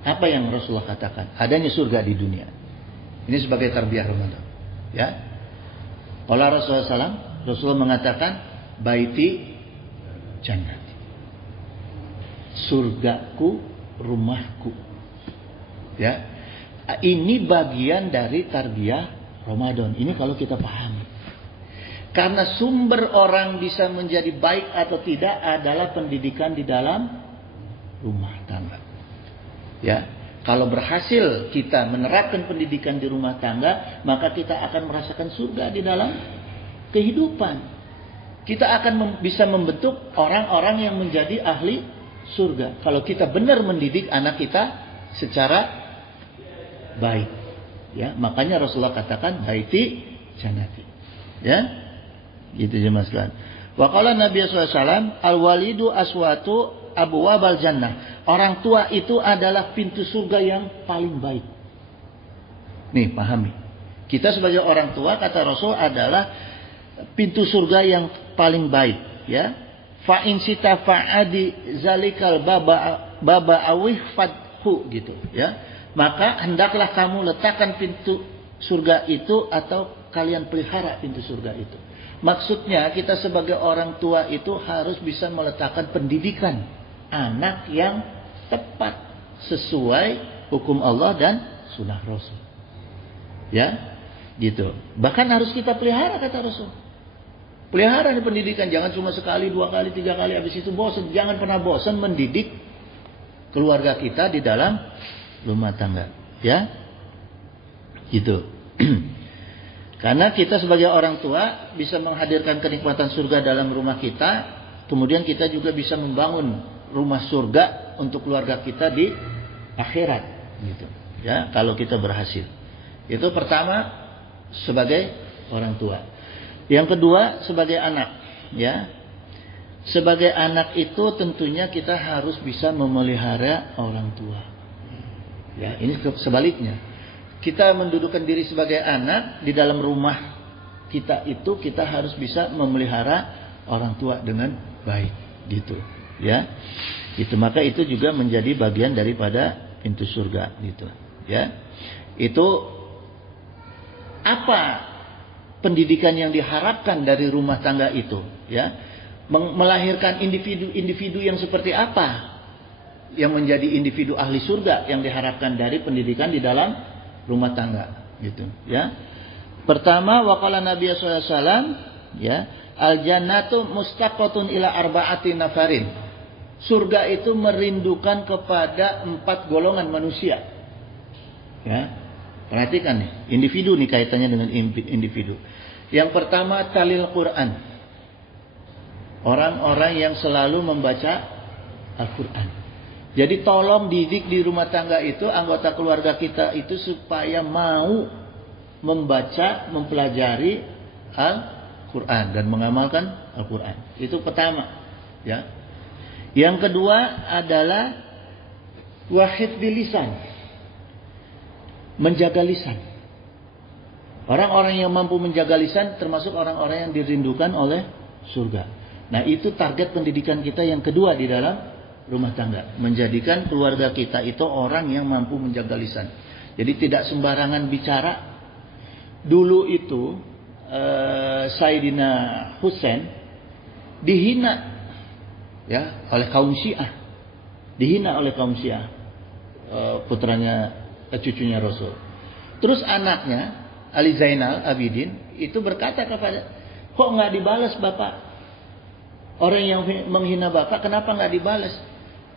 Apa yang Rasulullah katakan? Adanya surga di dunia. Ini sebagai tarbiyah Ramadan. Ya. Qala Rasulullah SAW, Rasulullah mengatakan baiti jannati. Surgaku, rumahku. Ya. Ini bagian dari tarbiyah Ramadan. Ini kalau kita pahami. Karena sumber orang bisa menjadi baik atau tidak adalah pendidikan di dalam rumah tangga. Ya. Kalau berhasil kita menerapkan pendidikan di rumah tangga, maka kita akan merasakan surga di dalam kehidupan. Kita akan bisa membentuk orang-orang yang menjadi ahli surga. Kalau kita benar mendidik anak kita secara baik. Ya, makanya Rasulullah katakan baiti jannati. Ya. Gitu jemaah sekalian. Wa qala Nabi sallallahu alaihi wasallam al-walidu aswatu abwabal jannah. Orang tua itu adalah pintu surga yang paling baik. Nih, pahami. Kita sebagai orang tua, kata Rasul, adalah pintu surga yang paling baik, ya. Fa in sita fa'adi zalikal baba awih fadhu, gitu, ya. Maka hendaklah kamu letakkan pintu surga itu atau kalian pelihara pintu surga itu. Maksudnya kita sebagai orang tua itu harus bisa meletakkan pendidikan anak yang tepat sesuai hukum Allah dan sunnah Rasul. Ya, gitu. Bahkan harus kita pelihara, kata Rasul. Pelihara di pendidikan, jangan cuma sekali, 2 kali, 3 kali, habis itu bosan. Jangan pernah bosan mendidik keluarga kita di dalam rumah tangga, ya. Gitu. Karena kita sebagai orang tua bisa menghadirkan kenikmatan surga dalam rumah kita, kemudian kita juga bisa membangun rumah surga untuk keluarga kita di akhirat, gitu. Ya, kalau kita berhasil. Itu pertama sebagai orang tua. Yang kedua sebagai anak, ya. Sebagai anak itu tentunya kita harus bisa memelihara orang tua. Ya, ini sebaliknya. Kita mendudukkan diri sebagai anak di dalam rumah kita itu kita harus bisa memelihara orang tua dengan baik, gitu, ya. Itu maka itu juga menjadi bagian daripada pintu surga, gitu, ya. Itu apa pendidikan yang diharapkan dari rumah tangga itu, ya, melahirkan individu-individu yang seperti apa yang menjadi individu ahli surga yang diharapkan dari pendidikan di dalam rumah tangga, gitu, ya. Pertama, waqala Nabi sallallahu alaihi wasallam, ya, al jannatu mustaqatun ila arba'ati nafarin. Surga itu merindukan kepada 4 golongan manusia, ya. Perhatikan nih, individu nih kaitannya dengan individu. Yang pertama talil Quran. Orang-orang yang selalu membaca Al-Quran. Jadi tolong didik di rumah tangga itu anggota keluarga kita itu supaya mau membaca, mempelajari Al-Quran dan mengamalkan Al-Quran. Itu pertama, ya. Yang kedua adalah wahid bilisan. Menjaga lisan. Orang-orang yang mampu menjaga lisan termasuk orang-orang yang dirindukan oleh surga. Nah, itu target pendidikan kita yang kedua di dalam rumah tangga. Menjadikan keluarga kita itu orang yang mampu menjaga lisan. Jadi tidak sembarangan bicara. Dulu itu Sayyidina Husain dihina, ya, oleh kaum Syiah. Dihina oleh kaum Syiah. Putranya, cucunya Rasul. Terus anaknya Ali Zainal Abidin itu berkata kepada, kok nggak dibalas bapak? Orang yang menghina bapak kenapa nggak dibalas?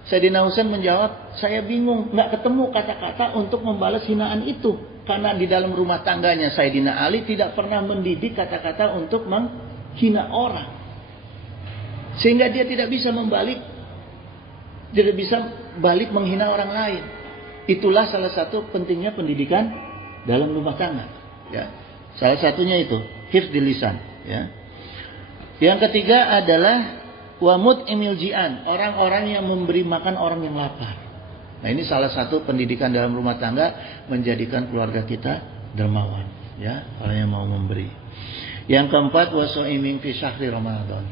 Sayyidina Husain menjawab, saya bingung, nggak ketemu kata-kata untuk membalas hinaan itu. Karena di dalam rumah tangganya Sayyidina Ali tidak pernah mendidik kata-kata untuk menghina orang. Sehingga dia tidak bisa balik menghina orang lain. Itulah salah satu pentingnya pendidikan dalam rumah tangga, ya. Salah satunya itu hifdzil lisan, ya. Yang ketiga adalah wamut imil jian, orang-orang yang memberi makan orang yang lapar. Nah, ini salah satu pendidikan dalam rumah tangga, menjadikan keluarga kita dermawan, ya, orang yang mau memberi. Yang keempat wasoiming fi syahri Ramadan,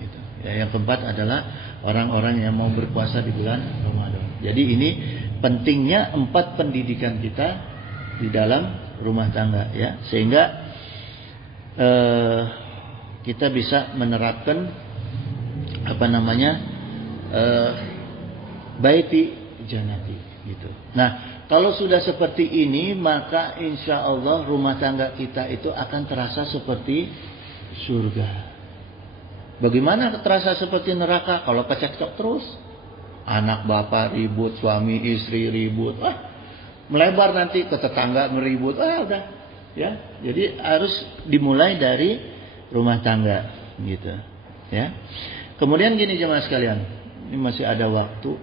gitu. Ya, yang keempat adalah orang-orang yang mau berpuasa di bulan Ramadan. Jadi ini pentingnya 4 pendidikan kita di dalam rumah tangga, ya, sehingga kita bisa menerapkan baiti jannati, gitu. Nah, kalau sudah seperti ini, maka insya Allah rumah tangga kita itu akan terasa seperti surga. Bagaimana terasa seperti neraka? Kalau kecekcok terus, anak bapak ribut, suami istri ribut, melebar nanti ke tetangga meribut. Udah, ya. Jadi harus dimulai dari rumah tangga, gitu, ya. Kemudian gini jemaah sekalian, ini masih ada waktu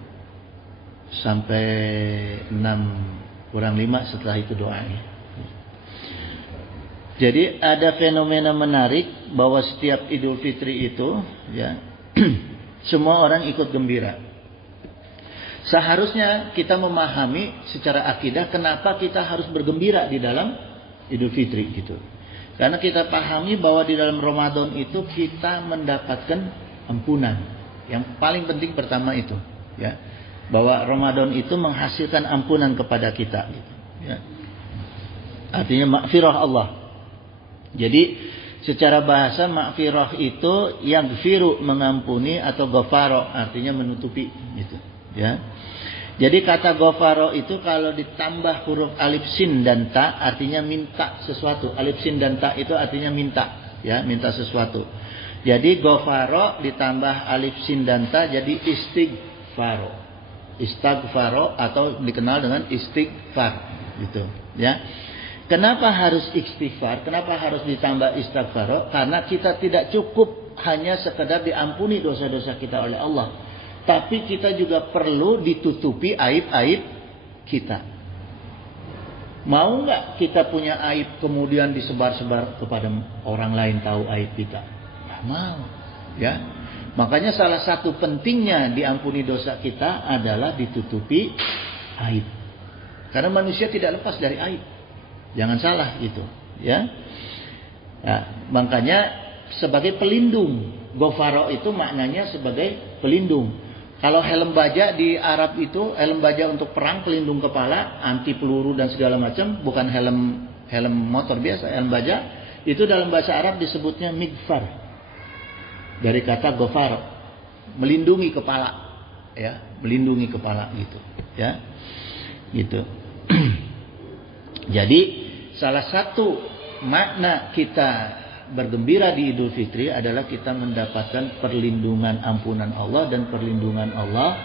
sampai 6:45, setelah itu doanya. Jadi ada fenomena menarik bahwa setiap Idul Fitri itu, ya, semua orang ikut gembira. Seharusnya kita memahami secara akidah kenapa kita harus bergembira di dalam Idul Fitri gitu. Karena kita pahami bahwa di dalam Ramadan itu kita mendapatkan ampunan. Yang paling penting pertama itu, ya, bahwa Ramadan itu menghasilkan ampunan kepada kita gitu, ya. Artinya maghfirah Allah. Jadi secara bahasa maghfirah itu yaghfiru, mengampuni, atau ghafara artinya menutupi gitu, ya. Jadi kata ghafara itu kalau ditambah huruf alif sin dan ta artinya minta sesuatu. Alif sin dan ta itu artinya minta, ya, minta sesuatu. Jadi ghafara ditambah alif sin dan ta jadi istighfaro. Istighfaro atau dikenal dengan istighfar gitu, ya. Kenapa harus istighfar? Kenapa harus ditambah istighfaro? Karena kita tidak cukup hanya sekedar diampuni dosa-dosa kita oleh Allah. Tapi kita juga perlu ditutupi aib-aib kita. Mau nggak kita punya aib kemudian disebar-sebar kepada orang lain tahu aib kita? Nggak mau, ya. Makanya salah satu pentingnya diampuni dosa kita adalah ditutupi aib. Karena manusia tidak lepas dari aib. Jangan salah gitu, ya. Nah, makanya sebagai pelindung. Ghafara itu maknanya sebagai pelindung. Kalau helm baja di Arab itu, helm baja untuk perang, pelindung kepala, anti peluru dan segala macam, bukan helm motor biasa, helm baja. Itu dalam bahasa Arab disebutnya migfar. Dari kata ghafar, melindungi kepala, ya, melindungi kepala gitu, ya. Gitu. Jadi salah satu makna kita bergembira di Idul Fitri adalah kita mendapatkan perlindungan ampunan Allah dan perlindungan Allah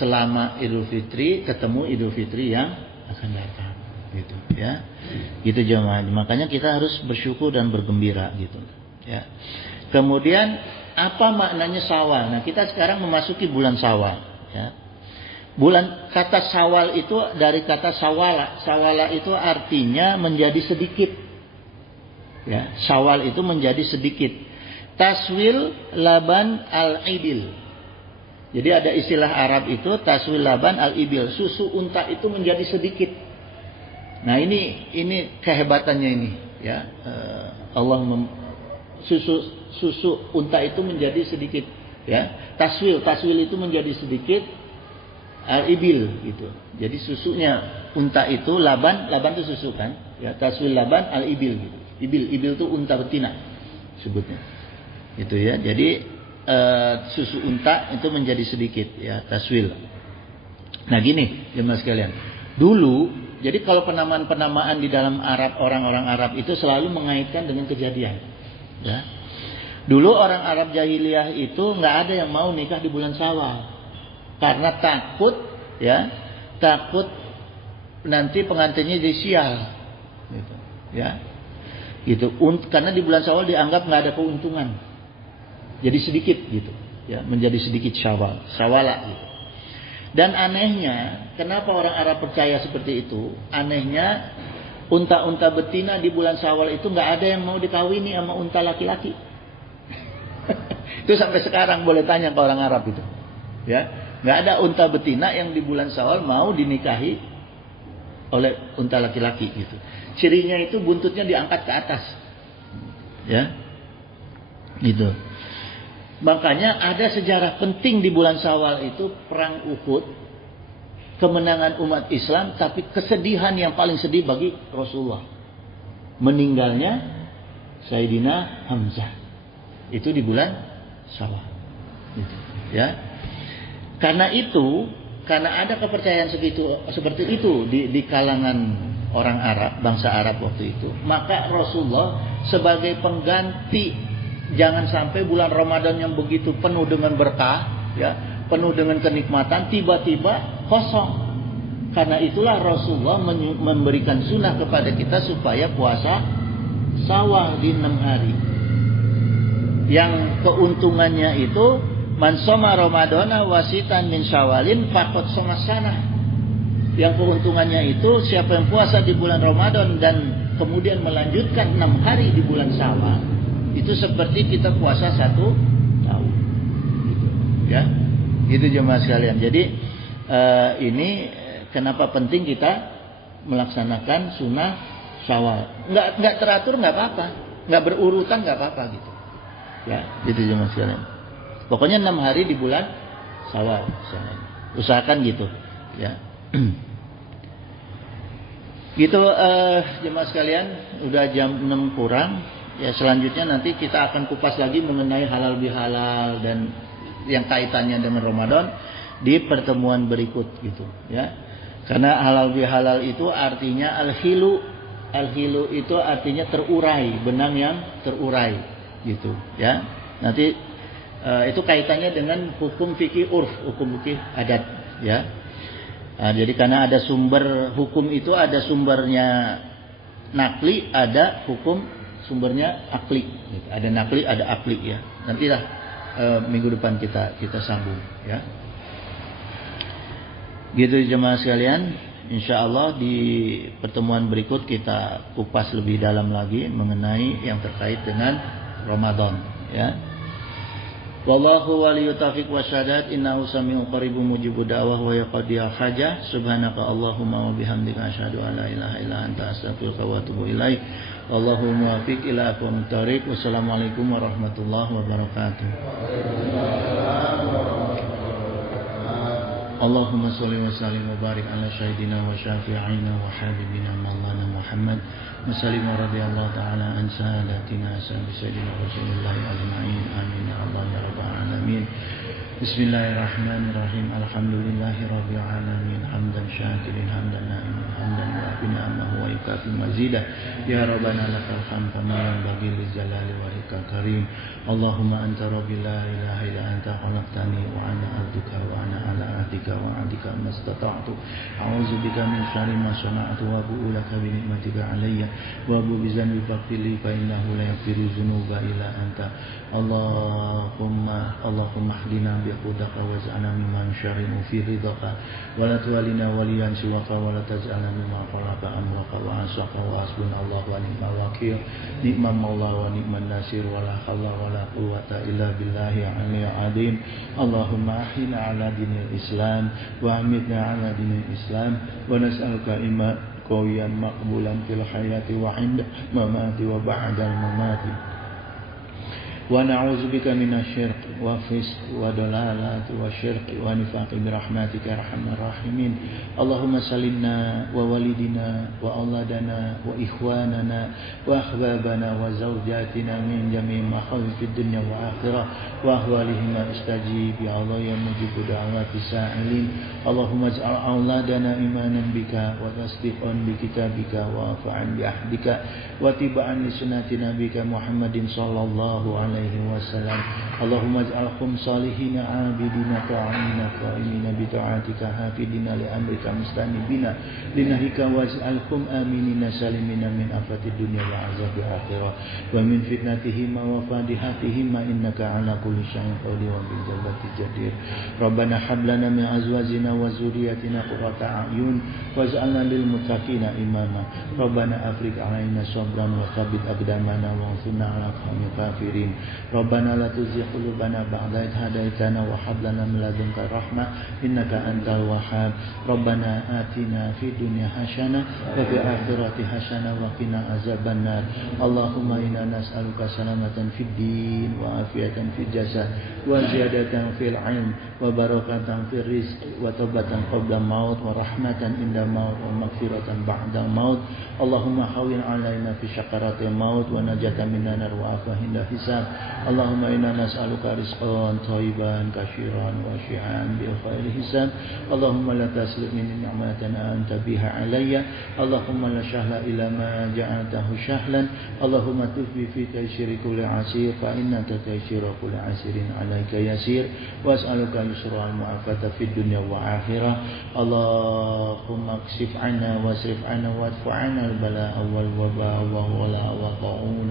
selama Idul Fitri ketemu Idul Fitri yang akan datang gitu, ya. Gitu jemaah. Makanya kita harus bersyukur dan bergembira gitu, ya. Kemudian apa maknanya Syawal? Nah, kita sekarang memasuki bulan Syawal, ya. Kata Syawal itu dari kata sawala. Sawala itu artinya menjadi sedikit. Ya, Syawal itu menjadi sedikit. Taswil laban al-ibil. Jadi ada istilah Arab itu taswil laban al-ibil. Susu unta itu menjadi sedikit. Nah, ini kehebatannya ini, ya. Susu unta itu menjadi sedikit, ya. Taswil itu menjadi sedikit, al-ibil gitu. Jadi susunya unta itu laban itu susu kan? Ya, taswil laban al-ibil gitu. Ibil itu unta betina sebutnya. Itu ya. Jadi susu unta itu menjadi sedikit, ya, taswil. Nah, gini jemaah sekalian. Dulu, jadi kalau penamaan di dalam Arab, orang-orang Arab itu selalu mengaitkan dengan kejadian, ya. Dulu orang Arab jahiliyah itu nggak ada yang mau nikah di bulan Syawal. Karena takut, ya, takut nanti pengantinnya jadi sial, gitu, ya. Gitu. Karena di bulan Syawal dianggap nggak ada keuntungan, jadi sedikit gitu, ya, menjadi sedikit Syawala gitu. Dan anehnya, kenapa orang Arab percaya seperti itu? Anehnya, unta-unta betina di bulan Syawal itu nggak ada yang mau dikawini sama unta laki-laki. Itu sampai sekarang boleh tanya ke orang Arab itu, ya, nggak ada unta betina yang di bulan Syawal mau dinikahi oleh unta laki-laki gitu. Cirinya itu buntutnya diangkat ke atas, ya, gitu. Makanya ada sejarah penting di bulan Syawal itu perang Uhud, kemenangan umat Islam, tapi kesedihan yang paling sedih bagi Rasulullah, meninggalnya Sayyidina Hamzah. Itu di bulan Syawal, gitu, ya. Karena ada kepercayaan seperti itu di kalangan orang Arab, bangsa Arab waktu itu, maka Rasulullah sebagai pengganti, jangan sampai bulan Ramadan yang begitu penuh dengan berkah, ya, penuh dengan kenikmatan, tiba-tiba kosong. Karena itulah Rasulullah memberikan sunnah kepada kita supaya puasa Syawal di 6 hari. Yang keuntungannya itu man shoma Ramadana wasitan min Syawalin faqad shoma sanah. Yang keuntungannya itu siapa yang puasa di bulan Ramadan dan kemudian melanjutkan 6 hari di bulan Syawal, itu seperti kita puasa 1 tahun. Gitu. Ya. Gitu jemaah sekalian. Jadi ini kenapa penting kita melaksanakan sunnah Syawal. Enggak teratur enggak apa-apa, enggak berurutan enggak apa-apa gitu. Ya, gitu jemaah sekalian. Pokoknya 6 hari di bulan Syawal. Usahakan gitu, ya. Gitu jemaah sekalian, udah jam 6 kurang. Ya, selanjutnya nanti kita akan kupas lagi mengenai halal bihalal dan yang kaitannya dengan Ramadan di pertemuan berikut gitu, ya. Karena halal bihalal itu artinya al-hilu. Al-hilu itu artinya terurai, benang yang terurai gitu, ya. Nanti itu kaitannya dengan hukum fikih urf, hukum fikih adat, ya. Jadi karena ada sumber hukum itu, ada sumbernya nakli, ada hukum sumbernya akli. Ada nakli, ada akli, ya. Nantilah minggu depan kita sambung, ya. Gitu jemaah sekalian. Insya Allah di pertemuan berikut kita kupas lebih dalam lagi mengenai yang terkait dengan Ramadan, ya. Wallahu waliyut taufiq wasyadat, innahu sami'un qaribun mujibud da'wah wa yaqdiyal hajah. Subhanaka Allahumma wa bihamdika asyhadu an la ilaha illa anta astaghfiruka wa atubu ilaik. Allahumma wafiq ila aqwamit thariq. Wassalamualaikum warahmatullahi wabarakatuh. Allahumma sholli wa sallim wa barik ala sayyidina wa syafi'ina wa habibina maulana Muhammad wa sallim wa radiyallahu ta'ala an sadatina sayyidina Rasulullah ajma'in. Amin ya Allah ya rabbal alamin. Bismillahirrahmanirrahim. Alhamdulillahi rabbil alamin. Hamdan syakirin, hamdan na'iman, hamdan yu'afi ni'amahu wa yukafi mazidah. Ya Rabbana lakal hamd kama yanbaghi li jalali wajhikal karim. Allahumma anta rabbi la ilaha illa anta khalaqtani wa ana abduka wa ana ala ahdika wa ahdika mastata'tu. A'udzu bika min syarri ma sana'tu wa abu'u laka bi ni'matika alayya wa abu'u bi dzanbi faghfir li fa innahu la yaghfiru dzunuba illa anta. Allahumma hdina bi hudaka waj'alna mimman syari'u fi ridhaka wa la tuwallina waliyan siwaka wa la taj'alna mimman khalaqa amraka wa asaka wa hasbunallahu wa ni'mal wakil. Ni'mal maula wa ni'man nasir wa la haula wa la quwwata illa billahi al-'aliyyil 'azim. Allahumma ahyina 'ala dinil Islam wa amitna 'ala dinil Islam wa nas'aluka iman qawiyan maqbulan fil hayati wa 'inda mamati wa ba'dal mamati. Wa na'udzu bika minasyirki wa fisqi wa dalalati wa syirki wa nifaqi bi rahmatika ya arhamar rahimin. Allahumma salimna wa walidina wa auladana wa ikhwanana wa ahbabana wa zawjatina min jami'i makhawif fid dunya wa akhirah wa ahwalihim istajib ya Allah ya mujibu da'wati sa'ilin. Allahumma ij'al auladana imanan bika wa tasdiqan bi kitabika wa fa'an bi ahdika wa tiba'an li sunnati nabika Muhammadin sallallahu alaihi wasallam. Allahumma ij'alhum salihina abidina ta'amina qa'imina bi ta'atika hafidina li amrika mustanibina linahika waj'alhum aminina salimina min afati dunya wa azabi akhirah wa min fitnatihima wa fadihatihima innaka ala kulli syai'in qadir wa bil jalati jadir. Rabbana hab lana min azwajina wa zurriyyatina qurrata a'yun waj'alna lil muttaqina imama. Rabbana afriq 'alaina sabran wa tsabbit aqdamana wa ansurna 'ala qawmil kafirin. Rabbana la tuzigh qulubana ba'da idh hadaitana wa hab lana min ladunka rahmah innaka antal wahhab. Rabbana atina fid dunya hasanah wa fil akhirati hasanah wa qina azabannar. Allahumma inna nas'aluka salamatan fid din wa afiatan fil jasad wa ziyadatan fil 'ilm wa barakatan fil rizq wa taubatan qabla maut wa rahmatan inda maut wa maghfiratan ba'da maut. Allahumma hawwin 'alaina fi syakaratil maut wa najatan minan nar wa afwa inda hisab Allahumma inna nas'aluka rizqan thayyiban kashiran wasi'an bil khairi hisan. Allahumma la tasrif min ni'matan anta biha alayya. Allahumma la syahla ila ma ja'altahu syahlan. Allahumma tufi fi taysiri kulli asir fa innaka taysiru kulli asirin alayka yasir. Was'aluka yusra al mu'afata fid dunya wa akhirah. Allahumma kshif 'anna wasrif 'anna wadfa' 'anna al bala'a wal waba'a wa wala wa ta'un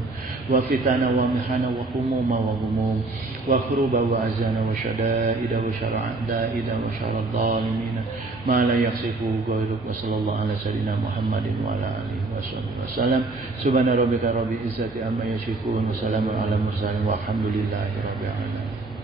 wa fitana wa mihana wa humuma wa humum wa khuruba wa azana wa syada'ida wa syara'da'ida wa syaradhalimina ma la yaksifu ghairuk wa sallallahu ala sayyidina Muhammadin wa ala alihi wa sallam. Subhana rabbika rabbil izzati amma yasifun wa salamun ala mursalin walhamdulillahi rabbil alamin.